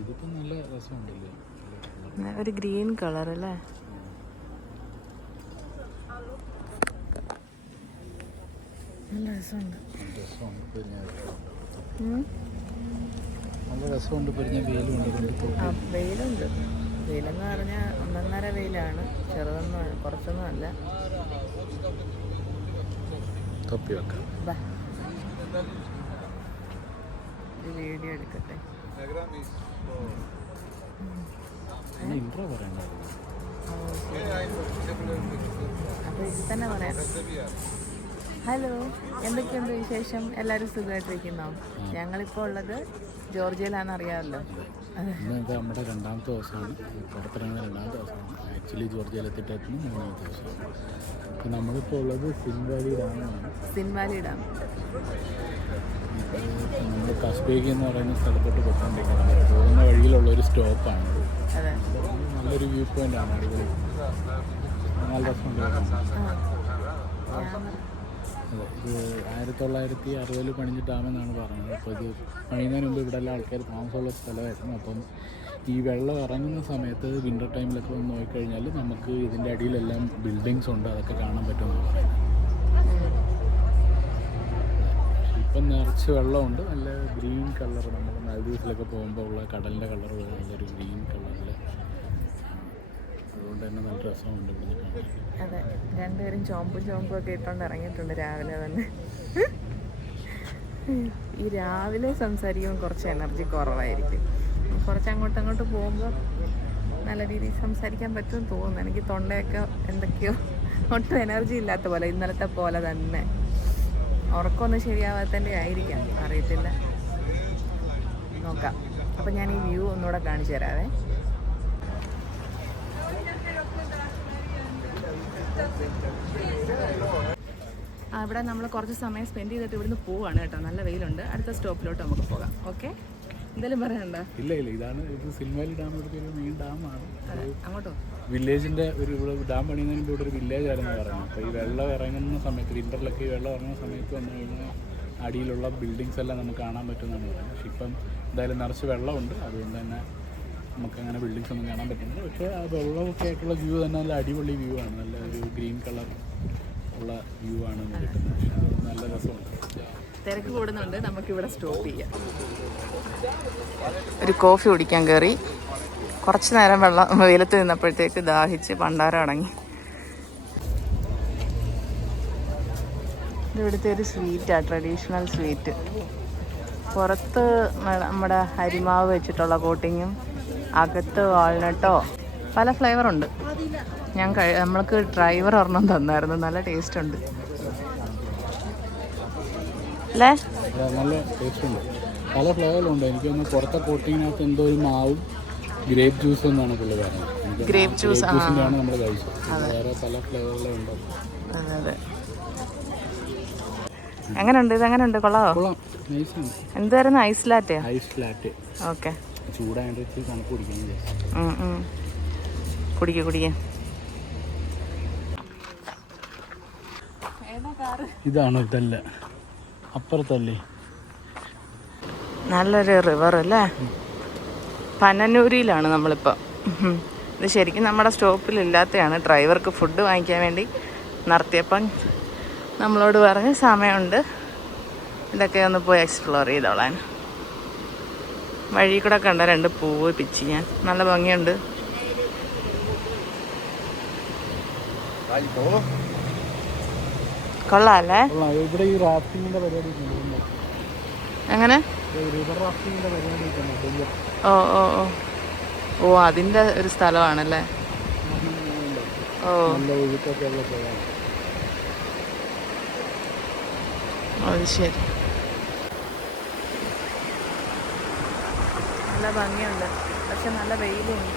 ഇതിപ്പോ നല്ല രസമുണ്ടല്ലേ, ഒരു ഗ്രീൻ കളർ അല്ലേ. നല്ല രസമുണ്ട്. നല്ല രസമുണ്ട്. വെയിലുണ്ട്. വെയിലെന്ന് പറഞ്ഞാൽ ഒന്നൊന്നര വെയിലാണ്, ചെറുതൊന്നും കുറച്ചൊന്നും അല്ല. തൊപ്പി വെക്കാം. ഒരു വീഡിയോ എടുക്കട്ടെ. ഇൻട്രോ പറയണ്ട. അപ്പോൾ ഇതിൽ തന്നെ പറയാം. ഹലോ, എന്തൊക്കെയുണ്ട് വിശേഷം? എല്ലാവരും സുഖമായിട്ടിരിക്കുന്നോ? ഞങ്ങളിപ്പോൾ ഉള്ളത് ജോർജിയയിലാണെന്ന് അറിയാമല്ലോ. ഇന്നത്തെ നമ്മുടെ രണ്ടാമത്തെ ദിവസമാണ്, പുറത്തിറങ്ങുന്ന രണ്ടാമത്തെ ദിവസമാണ്. ആക്ച്വലി ജോർജിയയിൽ എത്തിയിട്ടായിരുന്നു മൂന്നാമത്തെ ദിവസം. അപ്പോൾ നമ്മളിപ്പോൾ ഉള്ളത് സിൻ വാലി ഡാമാണ്. സിൻ വാലി ഡാം നമ്മൾ കസ്ബേഗി എന്ന് പറയുന്ന സ്ഥലത്തോട്ട് പോയിക്കൊണ്ടിരിക്കുന്നത്. പോകുന്ന വഴിയിലുള്ള ഒരു സ്റ്റോപ്പാണ്. അതെ, നല്ലൊരു വ്യൂ പോയിന്റ് ആണ്. അടിപൊളി, നല്ല രസമുണ്ട്. അതെ, ഇത് 1960 പണിഞ്ഞ ഡാമെന്നാണ് പറഞ്ഞത്. അപ്പോൾ ഇത് പണിയുന്നതിന് മുമ്പ് ഇവിടെ എല്ലാ ആൾക്കാർ താമസമുള്ള സ്ഥലമായിരുന്നു. അപ്പം ഈ വെള്ളം ഇറങ്ങുന്ന സമയത്ത് വിൻ്റർ ടൈമിലൊക്കെ ഒന്ന് നോക്കിക്കഴിഞ്ഞാൽ നമുക്ക് ഇതിൻ്റെ അടിയിലെല്ലാം ബിൽഡിങ്സ് ഉണ്ട്, അതൊക്കെ കാണാൻ പറ്റുമെന്ന് പറയുന്നത്. ഇപ്പം നിറച്ച് വെള്ളമുണ്ട്, നല്ല ഗ്രീൻ കളർ. നമ്മൾ മാൽദീവ്സിലൊക്കെ പോകുമ്പോൾ ഉള്ള കടലിൻ്റെ കളർ നല്ലൊരു ഗ്രീൻ കളറിൽ, അതുകൊണ്ട് തന്നെ നല്ല രസമുണ്ട് ഇവിടെ കാണാൻ. അതെ, രണ്ടുപേരും ചോമ്പും ഒക്കെ ഇട്ടുകൊണ്ട് ഇറങ്ങിയിട്ടുണ്ട് രാവിലെ തന്നെ. ഈ രാവിലെ സംസാരിക്കുമ്പോൾ കുറച്ച് എനർജി കുറവായിരിക്കും. കുറച്ച് അങ്ങോട്ട് പോകുമ്പോൾ നല്ല രീതിയിൽ സംസാരിക്കാൻ പറ്റുമെന്ന് തോന്നുന്നു. എനിക്ക് തൊണ്ടയൊക്കെ എന്തൊക്കെയോ ഒട്ടും എനർജി ഇല്ലാത്ത പോലെ, ഇന്നലത്തെ പോലെ തന്നെ. ഉറക്കമൊന്നും ശരിയാവാത്തതിൻ്റെ ആയിരിക്കാം, അറിയത്തില്ല. നോക്കാം. അപ്പം ഞാൻ ഈ വ്യൂ ഒന്നുകൂടെ കാണിച്ചു തരാവേ. അവിടെ നമ്മൾ കുറച്ച് സമയം സ്പെൻഡ് ചെയ്തിട്ട് ഇവിടുന്ന് പോവാണ് കേട്ടോ. നല്ല വെയിലുണ്ട്. അടുത്ത സ്റ്റോപ്പിലോട്ട് നമുക്ക് പോകാം. ഓക്കെ, എന്തെങ്കിലും പറയാനുണ്ടോ? ഇല്ല, ഇത് സിൻ വാലി ഡാം. ഇവിടുത്തെ ഒരു മെയിൻ ഡാമാണ്. അങ്ങോട്ടോ വില്ലേജിൻ്റെ ഇവിടെ ഡാം പണിയുന്നതിന് മുമ്പ് ഇവിടെ ഒരു വില്ലേജ് ആയിരുന്നു പറയുന്നത്. അപ്പോൾ ഈ വെള്ളം ഇറങ്ങുന്ന സമയത്ത്, വിൻ്ററിലൊക്കെ ഈ വെള്ളം ഇറങ്ങുന്ന സമയത്ത് വന്നു കഴിഞ്ഞാൽ അടിയിലുള്ള ബിൽഡിങ്സ് എല്ലാം നമുക്ക് കാണാൻ പറ്റുമെന്നാണ് പറയുന്നത്. പക്ഷെ ഇപ്പം എന്തായാലും നിറച്ച് വെള്ളമുണ്ട്, അതുകൊണ്ട് തന്നെ നമുക്കങ്ങനെ ബിൽഡിങ്സ് ഒന്നും കാണാൻ പറ്റുന്നില്ല. പക്ഷേ ആ വെള്ളമൊക്കെ ആയിട്ടുള്ള വ്യൂ തന്നെ നല്ല അടിപൊളി വ്യൂ ആണ്. നല്ല ഒരു ഗ്രീൻ കളർ ഉള്ള വ്യൂ ആണ് കിട്ടുന്നത്. നല്ല രസമുണ്ട്. തിരക്ക് കൂടുന്നുണ്ട്, നമുക്കിവിടെ സ്റ്റോപ്പ് ചെയ്യാം. ഒരു കോഫി കുടിക്കാൻ കയറി. കുറച്ച് നേരം വെയിലത്ത് നിന്നപ്പോഴത്തേക്ക് ദാഹിച്ച് പണ്ടാരം അടങ്ങി. ഇതിവിടുത്തെ ഒരു സ്വീറ്റാണ്, ട്രഡീഷണൽ സ്വീറ്റ്. പുറത്ത് നമ്മുടെ അരിമാവ് വെച്ചിട്ടുള്ള കോട്ടിങ്ങും അകത്ത് വാൾനട്ടോ പല ഫ്ലേവറുണ്ട്. നമ്മൾക്ക് ഡ്രൈവർ ഒരെണ്ണം തന്നായിരുന്നു, നല്ല ടേസ്റ്റ് ഉണ്ട് അല്ലേ? നല്ല ടേസ്റ്റ് ഉണ്ട്, പല ഫ്ലേവറുണ്ട്. എനിക്കൊന്ന് പുറത്തെ കോട്ടിങ്ങിനകത്ത് എന്തോ ഒരു മാവും ഗ്രേപ്പ് ജ്യൂസ് എന്നാണ് പുള്ളി പറയുന്നത്. ഗ്രേപ്പ് ജ്യൂസിൻ്റെയാണ് നമ്മൾ കഴിച്ചത്. വേറെ പല ഫ്ലേവറിലും ഉണ്ട്. അതെ അതെ. എങ്ങനെയുണ്ട്? ഇതെങ്ങനെയുണ്ട്? കൊള്ളാമോ? എന്തായിരുന്നു? Ice latte? Ice latte. Okay, ചൂടായിട്ട് തണുപ്പ് കുടിക്കുന്നത്. കുടിക്കാം. ഇതാണോ? ഇതല്ല, അപ്പുറത്തല്ലേ. നല്ലൊരു റിവർ അല്ലേ? പനന്നൂരിലാണ് നമ്മളിപ്പോൾ. ഇത് ശരിക്കും നമ്മുടെ സ്റ്റോപ്പിലില്ലാത്തതാണ്. ഡ്രൈവർക്ക് ഫുഡ് വാങ്ങിക്കാൻ വേണ്ടി നിർത്തിയപ്പം നമ്മളോട് പറഞ്ഞ് സമയമുണ്ട്, ഇതൊക്കെ ഒന്ന് പോയി എക്സ്പ്ലോർ ചെയ്തോളാൻ. വഴി കൂടെ കണ്ട 2 പൂവ് പിച്ചി ഞാൻ. നല്ല ഭംഗിയുണ്ട്. കൊള്ളാല്ലേ? ഇവിടെ ഈ റാഫ്റ്റിങ്ങിന്റെ പരിപാടി എങ്ങനെ? ഓ ഓ ഓ ഓ, അതിൻ്റെ ഒരു സ്ഥലമാണല്ലേ? ഓ, അത് ശരി. നല്ല ഭംഗിയുണ്ട്, പക്ഷെ നല്ല വെയിലുണ്ട്.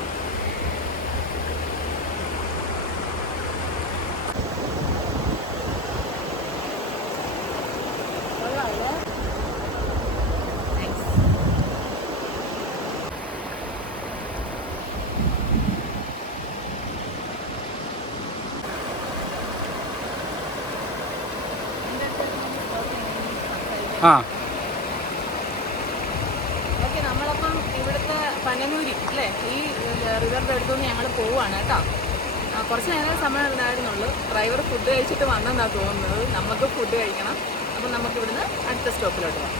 ഓക്കെ, നമ്മളപ്പം ഇവിടുത്തെ പനനൂരി അല്ലേ, ഈ റിവറിൻ്റെ അടുത്തുനിന്ന് ഞങ്ങൾ പോവുകയാണ് കേട്ടോ. കുറച്ച് നേരം സമയം ഉണ്ടായിരുന്നുള്ളൂ. ഡ്രൈവർ ഫുഡ് കഴിച്ചിട്ട് വന്നെന്നാണ് തോന്നുന്നത്. നമുക്ക് ഫുഡ് കഴിക്കണം. അപ്പം നമുക്ക് ഇവിടുന്ന് അടുത്ത സ്റ്റോപ്പിലോട്ട് പോകാം.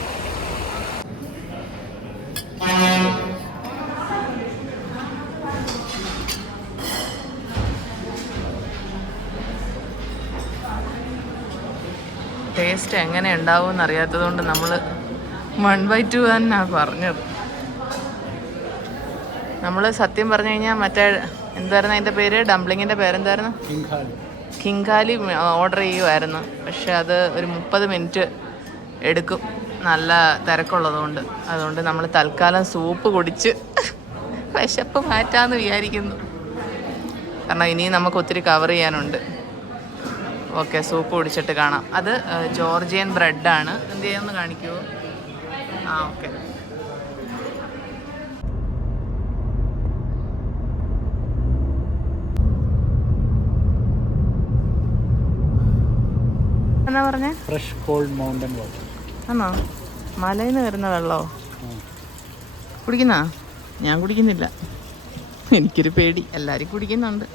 ടേസ്റ്റ് എങ്ങനെ ഉണ്ടാവും എന്നറിയാത്തത് കൊണ്ട് നമ്മൾ 1/2 തന്നെയാണ് പറഞ്ഞത്. നമ്മൾ സത്യം പറഞ്ഞു കഴിഞ്ഞാൽ മറ്റേ എന്തായിരുന്നു അതിൻ്റെ പേര്, ഡംപ്ലിങ്ങിൻ്റെ പേരെന്തായിരുന്നു, കിങ്കാലി ഓർഡർ ചെയ്യുമായിരുന്നു. പക്ഷെ അത് ഒരു 30 മിനിറ്റ് എടുക്കും, നല്ല തിരക്കുള്ളതുകൊണ്ട്. അതുകൊണ്ട് നമ്മൾ തൽക്കാലം സൂപ്പ് കുടിച്ച് വിശപ്പ് മാറ്റാമെന്ന് വിചാരിക്കുന്നു. കാരണം ഇനിയും നമുക്ക് ഒത്തിരി കവർ ചെയ്യാനുണ്ട്. ഓക്കെ, സൂപ്പ് കുടിച്ചിട്ട് കാണാം. അത് ജോർജിയൻ ബ്രെഡാണ്. എന്ത് ചെയ്യാമെന്ന് കാണിക്കുമോ? ഓക്കെ. എന്നാ പറഞ്ഞേ? Fresh cold mountain water. ആണോ? മലയിൽ നിന്ന് വരുന്ന വെള്ളമോ? കുടിക്കുന്ന? ഞാൻ കുടിക്കുന്നില്ല, എനിക്കൊരു പേടി. എല്ലാവരും കുടിക്കുന്നുണ്ട്.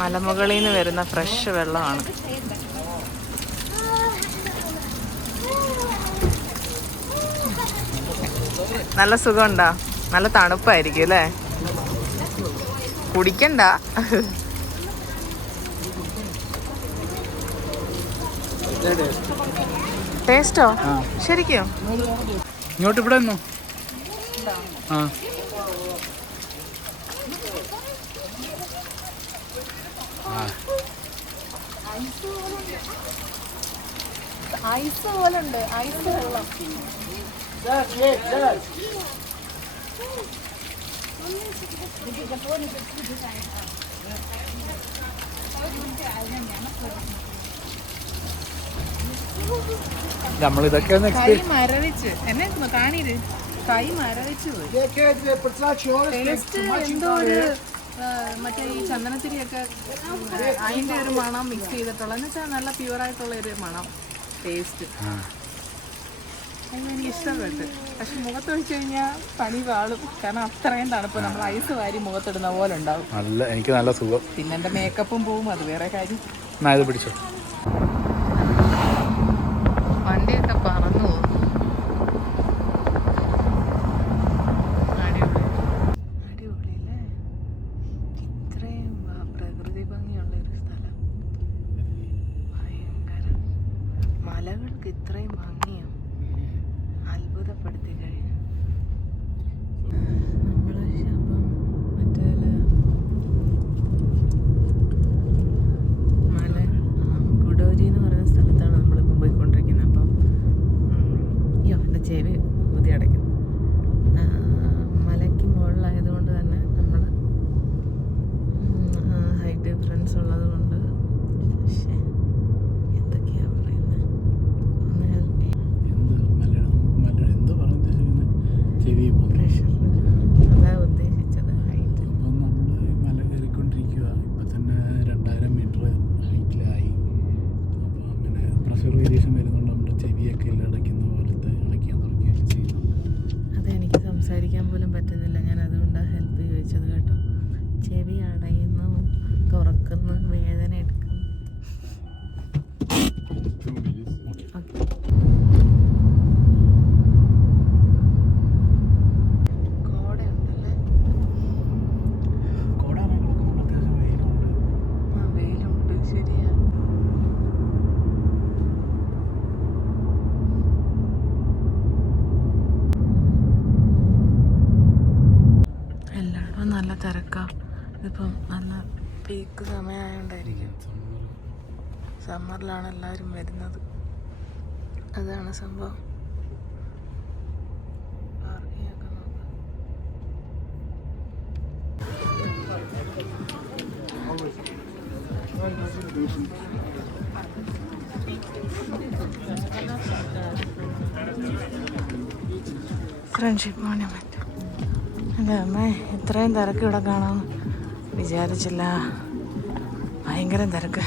മലമുകളിൽ നിന്ന് വരുന്ന ഫ്രഷ് വെള്ളമാണ്. നല്ല സുഖമുണ്ടോ? നല്ല തണുപ്പായിരിക്കും അല്ലേ? കുടിക്കണ്ട. ടേസ്റ്റോ? ശരിക്കും ഇങ്ങോട്ട് ഇവിടെ നിന്നോ. ഐസ് പോലെ ഉണ്ട്. ഐസ് വെള്ളം. നമ്മളിതൊക്കെ ഒന്ന് കൈ മരവിച്ച് എന്നെ കാണീര്. കൈ മരവിച്ചു ടേസ്റ്റ് എന്തോ ഒരു മറ്റേ ഈ ചന്ദനത്തിരിയൊക്കെ അതിൻ്റെ ഒരു മണം മിക്സ് ചെയ്തിട്ടുള്ള, എന്ന് വെച്ചാൽ നല്ല പ്യുവറായിട്ടുള്ള ഒരു മണം ടേസ്റ്റ്. എനിക്ക് ഇഷ്ടപ്പെട്ട്. പക്ഷെ മുഖത്ത് വെച്ച് കഴിഞ്ഞാൽ പണി വാളും. കാരണം അത്രയും തണുപ്പ്. നമ്മൾ ഐസ് വാരി മുഖത്തിടുന്ന പോലെ ഉണ്ടാവും. എനിക്ക് നല്ല സുഖം. പിന്നെ എൻ്റെ മേക്കപ്പും പോവും, അത് വേറെ കാര്യം. പിടിച്ചോ. വണ്ടിയൊക്കെ പറന്നു പോകും. അടിപൊളിയല്ലേ? ഇത്രയും പ്രകൃതി ഭംഗിയുള്ളൊരു സ്ഥലം. ഭയങ്കര മലകൾക്ക് ഇത്രയും ഭംഗിയോ? അത്ഭുതപ്പെടുത്തി കഴിഞ്ഞു. നമ്മൾ അപ്പം മറ്റേ മല ഗുഡോരി എന്ന് പറയുന്ന സ്ഥലത്താണ് നമ്മളിപ്പോൾ പോയിക്കൊണ്ടിരിക്കുന്നത്. അപ്പം എൻ്റെ ചെവി കുതി അടയ്ക്കുന്നു. മലയ്ക്ക് മുകളിലായതുകൊണ്ട് തന്നെ നമ്മൾ ഹൈറ്റ് ഡിഫറൻസ് ഉള്ളത് കൊണ്ട് എന്തൊക്കെയാണ് പറയുന്നത്, ഒന്ന് ഹെൽപ്പ് ചെയ്യും. അതാ ഉദ്ദേശിച്ചത്, ഹൈറ്റ്. ഇപ്പം നമ്മൾ മല കയറിക്കൊണ്ടിരിക്കുക. ഇപ്പം തന്നെ 2000 മീറ്റർ ഹൈറ്റിലായി. അപ്പോൾ അങ്ങനെ പ്രഷർ വേരിയേഷൻ വരുന്നുണ്ട്. നമ്മുടെ ചെവിയൊക്കെ എല്ലാം അടയ്ക്കുന്ന പോലത്തെ അടയ്ക്കാൻ തുടങ്ങിയൊക്കെ ചെയ്യുന്നുണ്ട്. അതെനിക്ക് സംസാരിക്കാൻ പോലും പറ്റുന്നില്ല. ഞാൻ അതുകൊണ്ടാണ് ഹെൽപ്പ് ചോദിച്ചത് കേട്ടോ. ചെവി അടയുന്നു, തുറക്കുന്നു, വേദന എടുക്കുന്നു. നല്ല തിരക്കാണ്. ഇതിപ്പം നല്ല പീക്ക് സമയമായോണ്ടായിരിക്കും. സമ്മറിലാണ് എല്ലാവരും വരുന്നത്. അതാണ് സംഭവം. പാർക്കിങ്ങൊക്കെ നോക്കാം. Friendship monument. എൻ്റെ അമ്മേ, ഇത്രയും തിരക്ക് ഇവിടെ കാണാം വിചാരിച്ചില്ല. ഭയങ്കര തിരക്ക്.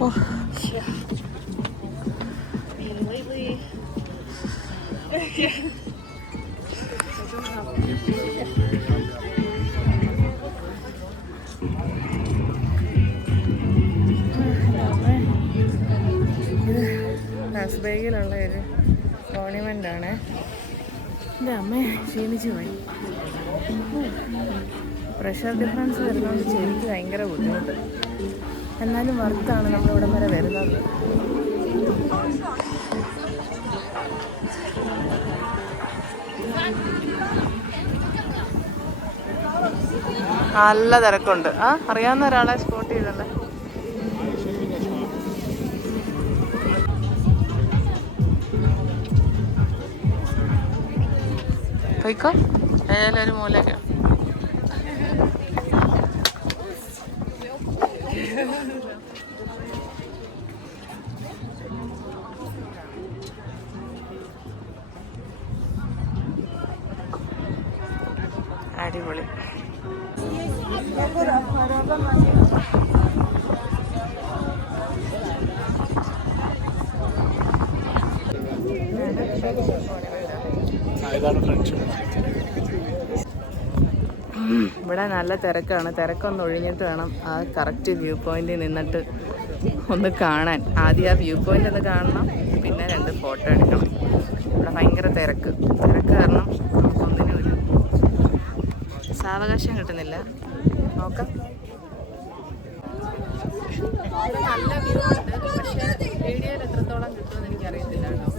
ഓ, ഹാസ്ബേഗിലുള്ള ഒരു മോണ്യുമെൻ്റ് ആണ്. എൻ്റെ അമ്മ ക്ഷീണിച്ചു പോയി. പ്രഷർ ഡിഫറൻസ് വരുന്നതുകൊണ്ട് ചെവിക്ക് ഭയങ്കര ബുദ്ധിമുട്ട്. എന്നാലും വർത്താണ് നമ്മളിവിടെ വരെ വരുന്നത്. നല്ല തിരക്കുണ്ട്. അറിയാവുന്ന ഒരാളെ സ്പോട്ട് ചെയ്തല്ലേ. പോയിക്കോ, ഏതായാലും ഒരു മൂലയ്ക്ക്. അടിപൊളി. ഇവിടെ നല്ല തിരക്കാണ്. തിരക്കൊന്ന് ഒഴിഞ്ഞിട്ട് വേണം ആ കറക്റ്റ് വ്യൂ പോയിന്റിൽ നിന്നിട്ട് ഒന്ന് കാണാൻ. ആദ്യം ആ വ്യൂ പോയിന്റ് ഒന്ന് കാണണം, പിന്നെ 2 ഫോട്ടോ എടുക്കണം. ഇവിടെ ഭയങ്കര തിരക്ക് കാരണം നമുക്കൊന്നിനും ഒരു സാവകാശം കിട്ടുന്നില്ല. നോക്കാം. നല്ല വ്യൂ ഉണ്ട്, പക്ഷേ വീഡിയോയിൽ എത്രത്തോളം കിട്ടുമെന്ന് എനിക്കറിയത്തില്ല കേട്ടോ.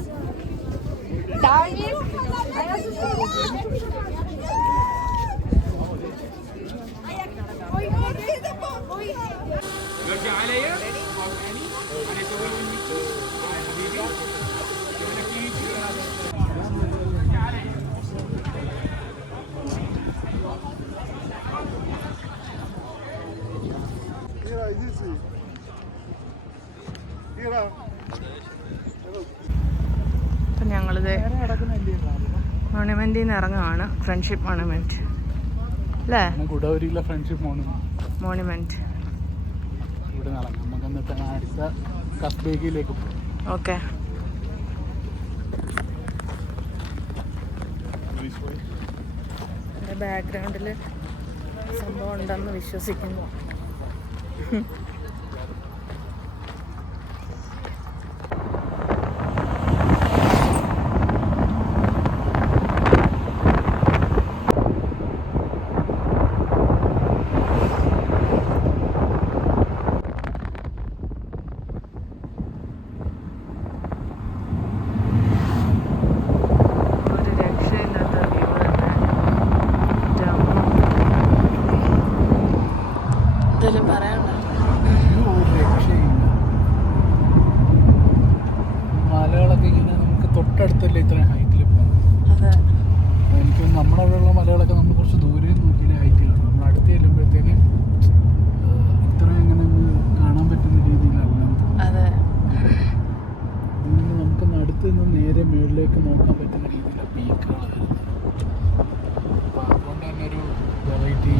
അപ്പം ഞങ്ങളിത് മോണമെന്റിൽ നിന്ന് ഇറങ്ങുകയാണ്. ഫ്രണ്ട്ഷിപ്പ് മോണമെന്റ് അല്ലേ? ഗുഡാവരിയിലെ ഫ്രണ്ട്ഷിപ്പ് മോണമെന്റ്. ഇവിടെ ഇറങ്ങാം. നമുക്ക് എന്നിട്ട് അടുത്ത കസ്ബേഗിലേക്ക് പോകും. ഓക്കെ. ബാക്ക്ഗ്രൗണ്ടിൽ സംഭവം ഉണ്ടെന്ന് വിശ്വസിക്കുന്നു. മലകളൊക്കെ ഇങ്ങനെ നമുക്ക് തൊട്ടടുത്തല്ലേ ഇത്രയും ഹൈറ്റിൽ പോകുന്നത്. എനിക്ക് നമ്മുടെ അവിടെയുള്ള മലകളൊക്കെ നമ്മൾ കുറച്ച് ദൂരെ നോക്കിയ ഹൈറ്റിലാണ്. നമ്മൾ അടുത്ത് ചെല്ലുമ്പോഴത്തേന് ഇത്രയും എങ്ങനെ കാണാൻ പറ്റുന്ന രീതിയിലാണ് നമുക്ക് അടുത്ത് നിന്ന് നേരെ മുകളിലേക്ക് നോക്കാൻ പറ്റുന്ന രീതിയിലാണ് പീക്കുകൾ വരുന്നത്. അപ്പോൾ അതുകൊണ്ട് തന്നെ ഒരു വെറൈറ്റി.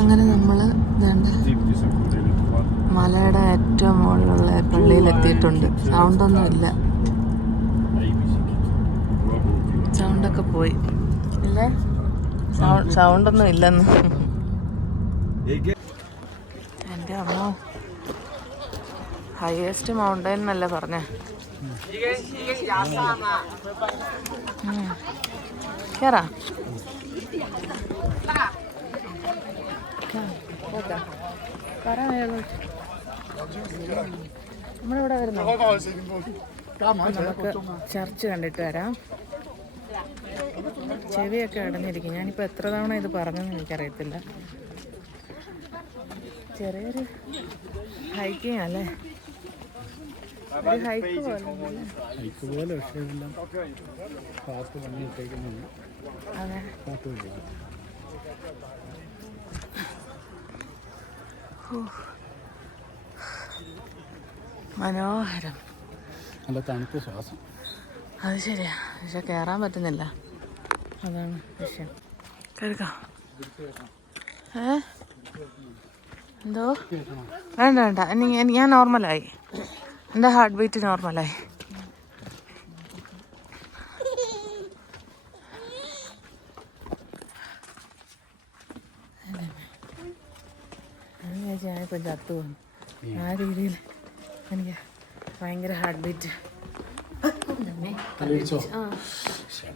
അങ്ങനെ നമ്മൾ മലയുടെ ഏറ്റവും മുകളിലുള്ള പള്ളിയിലെത്തിയിട്ടുണ്ട്. സൗണ്ടൊന്നും ഇല്ല, സൗണ്ടൊക്കെ പോയി ഇല്ലേ? സൗണ്ടൊന്നും ഇല്ലെന്ന്. എൻ്റെ അമ്മ ഹയസ്റ്റ് മൗണ്ടൻ എന്നല്ലേ പറഞ്ഞേ. കേറാ നമ്മളിവിടെ വരുന്നു. നമുക്ക് ചർച്ച് കണ്ടിട്ട് വരാം. ചെവിയൊക്കെ അടഞ്ഞിരിക്കും. ഞാനിപ്പോൾ എത്ര തവണ ഇത് പറഞ്ഞെന്ന് എനിക്കറിയത്തില്ല. ചെറിയൊരു ഹൈക്കിങ് അല്ലേ, ഒരു ഹൈക്ക് പോലെ. അതെ, മനോഹരം. നല്ല തണുത്ത ശ്വാസം. അത് ശരിയാ, പക്ഷെ കയറാൻ പറ്റുന്നില്ല, അതാണ് വിഷയം. കേൾക്കാം. എന്തോ വേണ്ട വേണ്ട, ഞാൻ നോർമലായി, എൻ്റെ ഹാർട്ട് ബീറ്റ് നോർമലായി. ഞാനിപ്പോൾ ചത്തു പോകുന്നു. ആ രീതിയിൽ എനിക്ക് ഭയങ്കര ഹാർട്ട് ബീറ്റ്.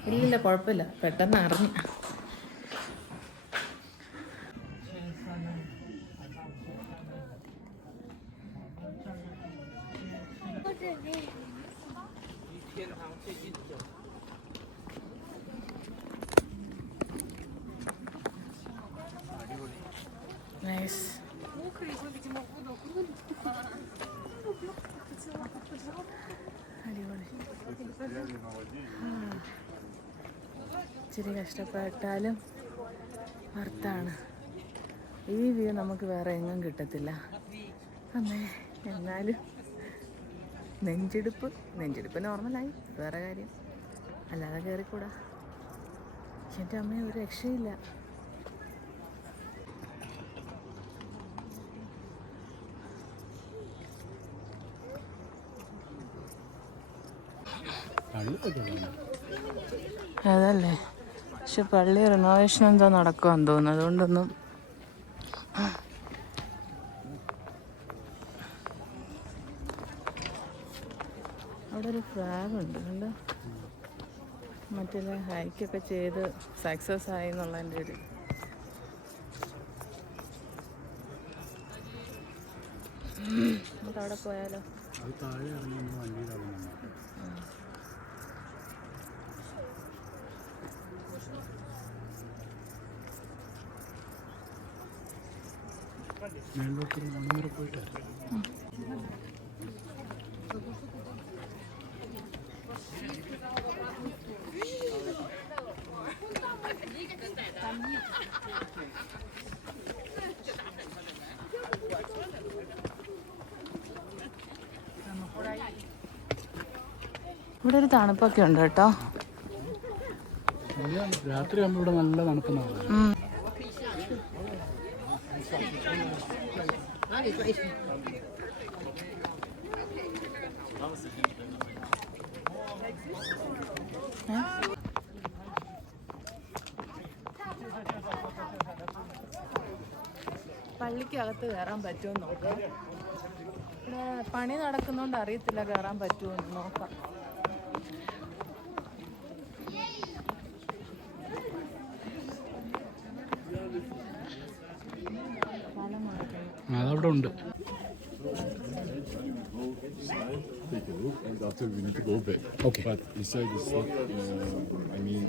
ഇല്ലില്ല, കുഴപ്പമില്ല, പെട്ടെന്ന് അറിഞ്ഞു. നൈസ്. അടിപൊളി. ഇച്ചിരി കഷ്ടപ്പെട്ടാലും വർത്താണ്. ഈ വ്യൂ നമുക്ക് വേറെ എങ്ങും കിട്ടത്തില്ല. അമ്മേ, എന്നാലും നെഞ്ചെടുപ്പ് നോർമലായി, വേറെ കാര്യം. അല്ലാതെ കയറിക്കൂടാ. എൻ്റെ അമ്മയെ ഒരു രക്ഷയില്ല. അതല്ലേ, പക്ഷെ പള്ളി റിനോവേഷൻ എന്തോ നടക്കുമെന്ന് തോന്നുന്നു, അതുകൊണ്ടൊന്നും. അവിടെ ഒരു ഫ്ലാഗ് ഉണ്ട് കണ്ടോ, മറ്റേ ഹൈക്കൊക്കെ ചെയ്ത് സക്സസ് ആയി എന്നുള്ളതിൻ്റെ ഒരു. നമുക്ക് അവിടെ പോയാലോ? പോയിട്ട് ഇവിടെ ഒരു തണുപ്പൊക്കെ ഉണ്ട് കേട്ടോ. രാത്രി ആകുമ്പോൾ ഇവിടെ നല്ല തണുപ്പുണ്ടാവും. പള്ളിക്കകത്ത് കയറാൻ പറ്റുമോ നോക്കാം. ഇവിടെ പണി നടക്കുന്നോണ്ട് അറിയത്തില്ല കയറാൻ പറ്റുമോ നോക്കാം. അതവിടെ ഉണ്ട്. Take a look, and after we need to go back. Okay. But inside is not. I mean,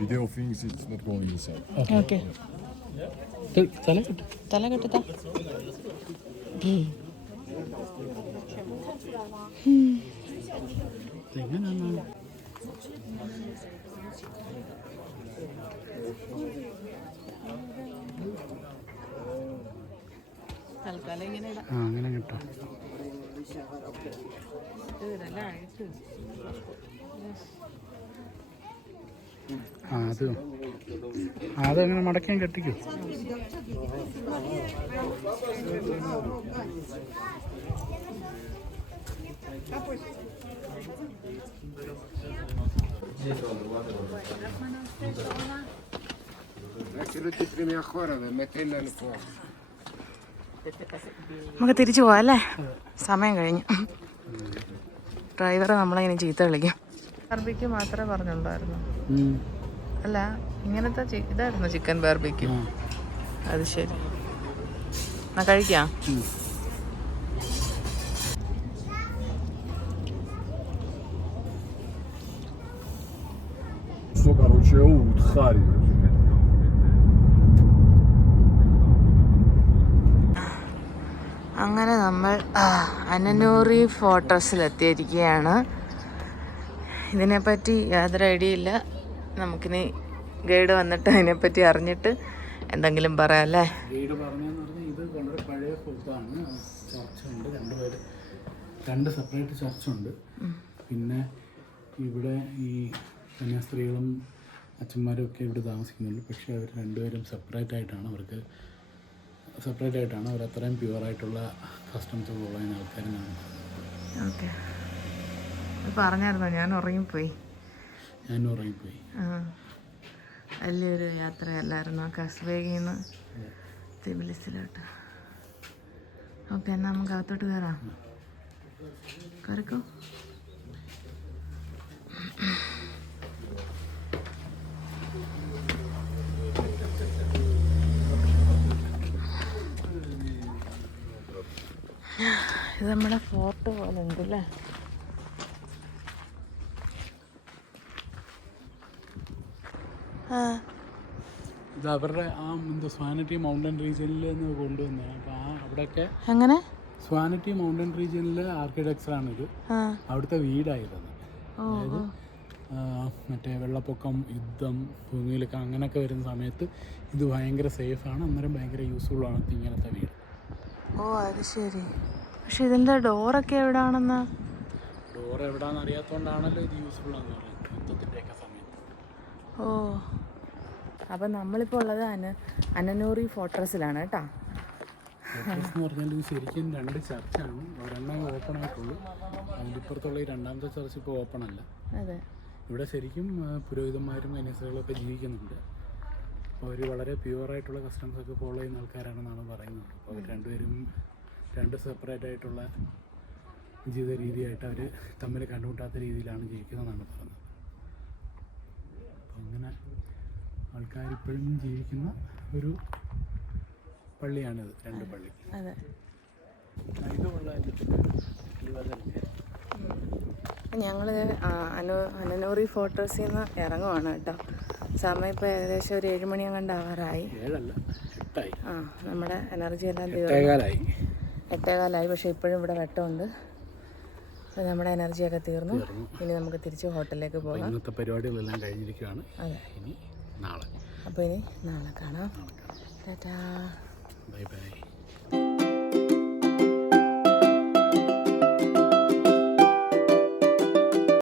video things. It's not going inside. Okay, തല കെട്ടിത്താ. എങ്ങനെയാണ് തൽക്കാലം ഇങ്ങനെ ഇടാം. അങ്ങനെ കിട്ടും. ഇതെല്ലാം അഴിച്ചു. അതങ്ങനെ മടക്കാൻ കെട്ടിക്കും. Aquilo te prime agora, vai meter lá no pó. നമുക്ക് തിരിച്ചു പോവാം അല്ലേ? സമയം കഴിഞ്ഞു. ഡ്രൈവറെ നമ്മളിങ്ങനെ ചീത്ത വിളിക്കും. ബാർബിക്യൂ മാത്രമേ പറഞ്ഞുള്ളായിരുന്നു. അല്ല, ഇങ്ങനത്തെ ഇതായിരുന്നു ചിക്കൻ ബാർബിക്യൂ. അത് ശരി, എന്നാ കഴിക്കാം. Что, короче, Утхари. അങ്ങനെ നമ്മൾ അനനൂറി ഫോർട്രസിലെത്തിയിരിക്കുകയാണ്. ഇതിനെപ്പറ്റി യാതൊരു ഐഡിയ ഇല്ല. നമുക്കിനി ഗൈഡ് വന്നിട്ട് അതിനെപ്പറ്റി അറിഞ്ഞിട്ട് എന്തെങ്കിലും പറയാം അല്ലേ? ഗൈഡ് പറഞ്ഞതെന്ന് പറഞ്ഞാൽ ഇത് വളരെ പഴയ ഫോർട്ടാണ്. ചർച്ചുണ്ട്, രണ്ട് സെപ്പറേറ്റ് ചർച്ചുണ്ട്. പിന്നെ ഇവിടെ ഈ കന്യാസ്ത്രീകളും അച്ഛന്മാരും ഒക്കെ ഇവിടെ താമസിക്കുന്നുള്ളൂ. പക്ഷേ അവർ രണ്ടുപേരും സെപ്പറേറ്റ് ആയിട്ടാണ് അവർ അത്രയും പ്യുവറായിട്ടുള്ള കസ്റ്റംസ് ഫോളോ ചെയ്യുന്ന ആൾക്കാരെന്നാണ്. ഓക്കെ, പറഞ്ഞായിരുന്നോ? ഞാൻ ഉറങ്ങിപ്പോയി. വലിയൊരു യാത്രയല്ലായിരുന്നു കസ്ബേഗിൽ നിന്ന് തിബിലിസിലോട്ട്. ഓക്കെ, എന്നാൽ നമുക്ക് അകത്തോട്ട് കയറാം. കയറിക്കോ. ഇത് നമ്മുടെ ഫോർട്ട് പോലെ ഉണ്ടല്ലേ? ഇത് അവരുടെ സ്വാനിറ്റി മൗണ്ടൻ റീജിയനിൽ നിന്ന് കൊണ്ടുവന്നത്. അപ്പോൾ അവിടെയൊക്കെ അങ്ങനെ സ്വാനിറ്റി മൗണ്ടൻ റീജിയനിലെ ആർക്കിടെക്ചറാണിത്. അവിടുത്തെ വീടായിരുന്നത്. അതായത് മറ്റേ വെള്ളപ്പൊക്കം, യുദ്ധം, ഭൂമിയിലൊക്കെ അങ്ങനെയൊക്കെ വരുന്ന സമയത്ത് ഇത് ഭയങ്കര സേഫാണ്. അന്നേരം ഭയങ്കര യൂസ്ഫുള്ളാണ് ഇങ്ങനത്തെ വീട്. ഓ, അത് ശരി. പക്ഷെ ഇതിൻ്റെ ഡോറൊക്കെ എവിടെയാണെന്ന് അറിയാത്തതുകൊണ്ടാണല്ലോ ഇത് യൂസ്ഫുള്ളാന്ന് പറയുന്നത് യുദ്ധത്തിൻ്റെയൊക്കെ സമയത്ത്. ഓ, അപ്പം നമ്മളിപ്പോൾ ഉള്ളത് അനനൂറി ഫോർട്രസിലാണ് കേട്ടോ. ഫോർട്രസ് എന്ന് പറഞ്ഞാൽ ഇത് ശരിക്കും രണ്ട് ചർച്ചാണ്. ഒരെണ്ണം ഓപ്പൺ ആയിട്ടുള്ളൂ. അതിൻ്റെ ഇപ്പുറത്തുള്ള ഈ രണ്ടാമത്തെ ചർച്ച് ഇപ്പോൾ ഓപ്പൺ അല്ല. അതെ, ഇവിടെ ശരിക്കും പുരോഹിതന്മാരും കന്യാസ്ത്രീകളൊക്കെ ജീവിക്കുന്നുണ്ട്. അപ്പോൾ അവർ വളരെ പ്യുവറായിട്ടുള്ള കസ്റ്റംസൊക്കെ ഫോളോ ചെയ്യുന്ന ആൾക്കാരാണെന്നാണ് പറയുന്നത്. അപ്പോൾ അവർ രണ്ടുപേരും രണ്ട് സെപ്പറേറ്റ് ആയിട്ടുള്ള ജീവിത രീതിയായിട്ട് അവർ തമ്മിൽ കണ്ടുമുട്ടാത്ത രീതിയിലാണ് ജീവിക്കുന്നതെന്നാണ് പറയുന്നത്. അപ്പോൾ അങ്ങനെ ആൾക്കാരിപ്പോഴും ജീവിക്കുന്ന ഒരു പള്ളിയാണിത്, രണ്ട് പള്ളി. അതെ, ഞങ്ങൾ അനനൂറി ഫോർട്രസിൽ നിന്ന് ഇറങ്ങുവാണ് കേട്ടോ. സമയം ഇപ്പോൾ ഏകദേശം ഒരു 7 മണി അങ്ങാണ്ട് ആവാറായി. 7 അല്ല 8 ആ, നമ്മുടെ എനർജി എല്ലാം 8:15. പക്ഷേ ഇപ്പോഴും ഇവിടെ വെട്ടമുണ്ട്. അപ്പോൾ നമ്മുടെ എനർജിയൊക്കെ തീർന്നു. ഇനി നമുക്ക് തിരിച്ച് ഹോട്ടലിലേക്ക് പോകാം. ഇന്നത്തെ പരിപാടികളെല്ലാം കഴിഞ്ഞിരിക്കുകയാണ്. അതെ, ഇനി നാളെ. അപ്പോൾ ഇനി നാളെ കാണാം. Tata, bye bye.